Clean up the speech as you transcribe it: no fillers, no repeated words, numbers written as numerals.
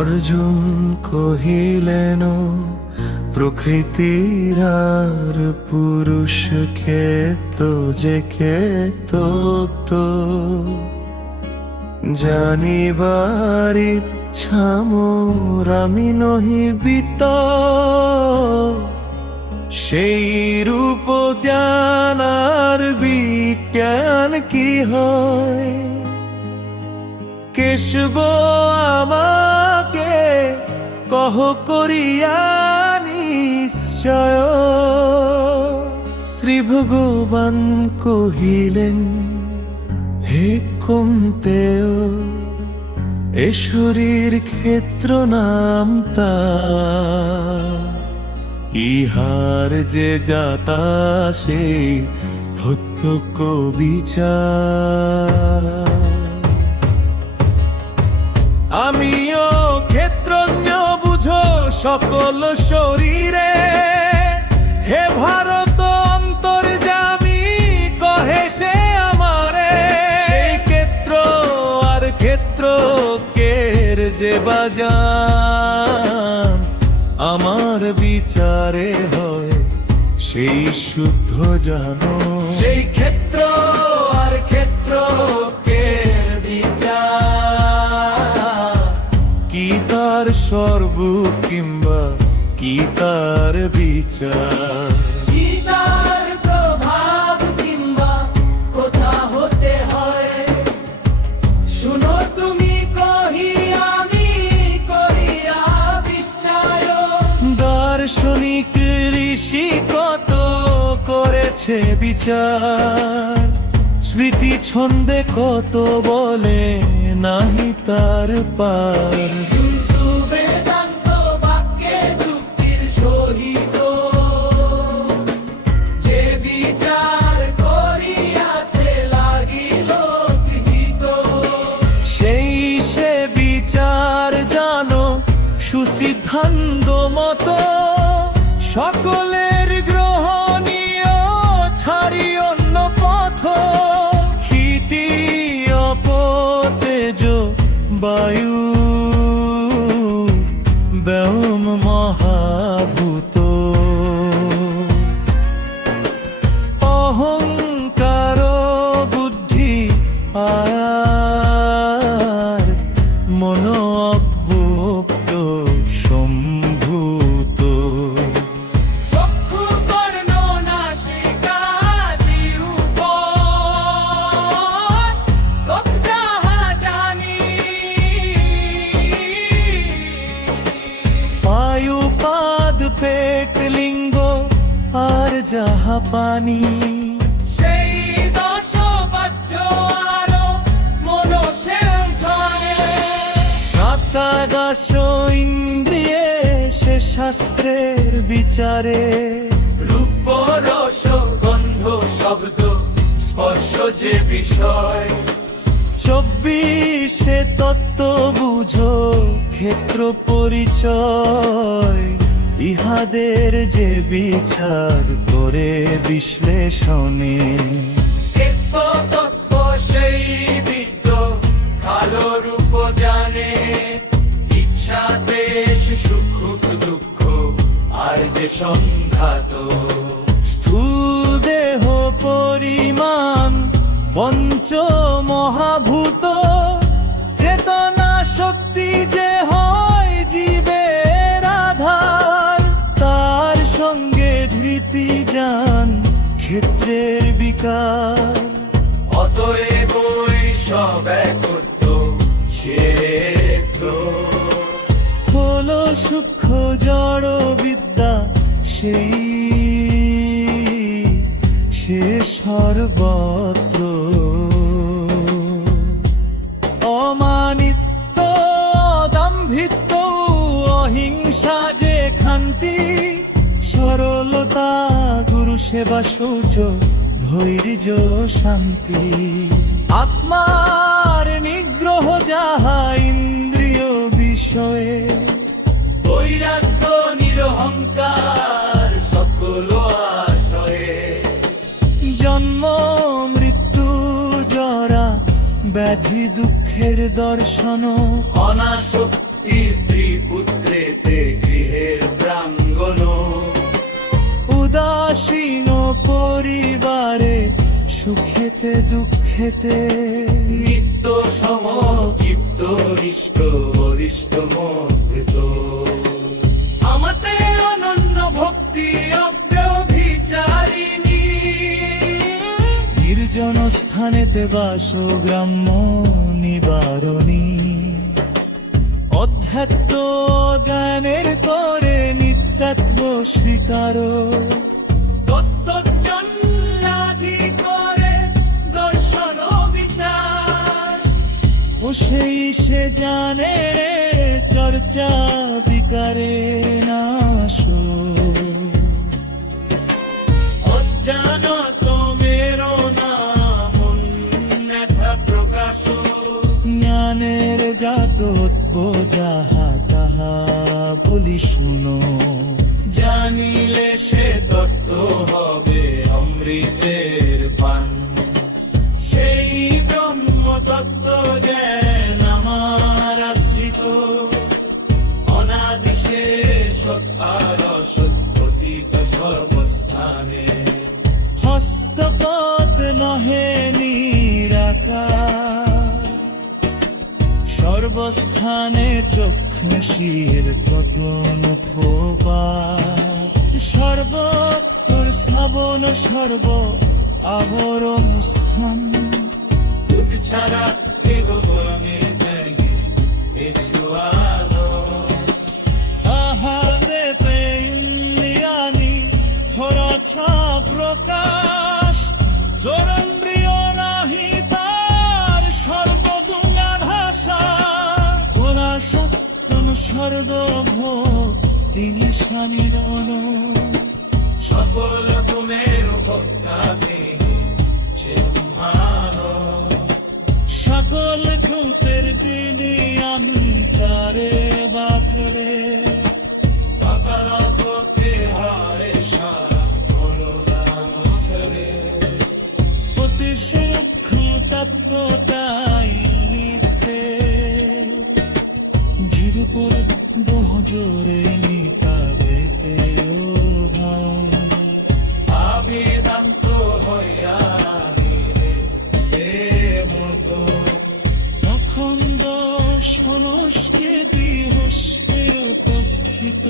অর্জুন কহিলেন, প্রকৃতির আর পুরুষ ক্ষেত যে ক্ষেত তো জানিবার ইচ্ছা মোর আমি নহিবিত, সেই রূপ জ্ঞান আর বিজ্ঞান কি হয়? কেশব আমাকে কহ করিয়া নিশ্চয়। শ্রী ভগবান কহিলেন, হে কুন্তেয়, এ শরীর ক্ষেত্র নাম তা, ইহার যে যাতা সেই ধত্যক বিচার। আমিও ক্ষেত্রজ্ঞ বুঝো সকল শরীরে, হে ভারত অন্তর্যামী কহে সে আমারে। সেই ক্ষেত্র আর ক্ষেত্রজ্ঞের যে বাজান, আমার বিচারে হয় সেই শুদ্ধ জানো। সেই ক্ষেত্র আর ক্ষেত্রজ্ঞের বিচার, কি তার সর্ব কিংবা কি তার বিচার? কি তার প্রভাব কিংবা কোথা হতে হয়? শুনো তুমি কহি আমি করিয়া বিস্ময়। দার্শনিক ঋষি কত করেছে বিচার, স্মৃতি ছন্দে কত বলে নাহি তার পার। কিন্তু বেদান্ত বাক্যে যুক্তির সহিত যে বিচার করিয়াছে লাগিল বিহিত, সেই সে বিচার জানো সুসিদ্ধান্ত মতো, সকলের গ্রহণীয় ছাড়ি অন্য পথ। ক্ষিতি অপতেজ বায়ু ব্যোম মহাভূত, অহংকার বুদ্ধি আর মন অব্যক্ত সম্ভূত। চক্ষু কর্ণ নাসিকা জিহ্ব যাহা জানি, পায়ুপাদ পেট লিঙ্গ আর যাহা পানি, সেই দশ বাহ্য আর মনসেন্দ্রিয়ে। সাতাদশ ইন্দ্রিয়ে সে শাস্ত্রের বিচারে, রূপ রস গন্ধ শব্দ স্পর্শ যে বিষয়, 24 তত্ত্ব বুঝো ক্ষেত্র পরিচয়। ইহাদের যে বিচার করে বিশ্লেষণে, ক্ষেত্র তত্ত্ব সেই বিদ্য কালো রূপ জানে। ইচ্ছা দেশ সুখ দুঃখ আর যে সংঘাত, স্থূল দেহ পরিমাণ পঞ্চ মহাভূত। চেতনা শক্তি যে হয় জীবের আধার, তার সঙ্গে ধৃতি যান ক্ষেত্রের বিকার। অতএব সব একত্র ক্ষেত্র। স্থূল সূক্ষ্ম জড় বিদ্যা সেই সে সর্বত্র। অমানিত্ব অদাম্ভিত্ব অহিংসা যে খান্তি, সরলতা গুরু সেবা শৌচ ধৈর্য শান্তি। আত্মার নিগ্রহ যাহা ইন্দ্রিয় বিষয়ে, বৈরাগ্য নিরহংকার সকল আশয়ে। জন্ম মৃত্যু জরা ব্যাধি দুঃখের দর্শন, অনাসক্তি স্ত্রী আসীন পরিবারে সুখেতে দুঃখেতে নিত্য সমচিত্ত হৃষ্ট হরিষ্ট মৃত আমাতে অনন্য ভক্তি অব্যভিচারিণী নির্জন স্থানেতে বাস গ্রাম্য নিবারণী অধ্যাত্ম জ্ঞানের করে নিত্যাত্ম স্বীকার তত্ত্বজন্লাধি করে দর্শন বিচার ও সেই সে জানে রে চর্চা বিকারে নাশ অজ্ঞানত মেরো নাম অন্যথা প্রকাশ জ্ঞানের জাতোৎব যাহা তাহা বলি শুনো জানিলে সে তত্ত্ব হবে অমৃতের পান সেই ব্রহ্ম তত্ত্ব জ্ঞান আমার আশ্রিত অনাদি শেষ আর সত্যতীত সর্বস্থানে হস্তপদ নহে নিরাকার সর্বস্থানে চক্ষুষীর পতন থোবা সর্বত্র শ্রাবণ সর্ব আবরণ স্থান তুমি ছাড়া দেবগণে কিছু আলো আহারেতে ইন্দ্রিয়ানি খরছা প্রকাশ চরন্দ্রিয় নাহি তার সর্বদুঙ্গা ভাষা গোলা সপ্তন সর্বভোগ তিনি স্বামীরণ সকল গুণের ভক্তি চিন্মানো সকল ভূতের তিনি অন্তরে বাথরে পাতারতে হয় সারা ভোলাছরে অতি সূক্ষ্ম তত্ত্বতাই নিত্যে জীবপুর বহুজোরে নিতাবেতে ও ভাই আবেদান্ত হইয়া রে মতো অখণ্ড সমষ্কে দিহস্তে উপস্থিত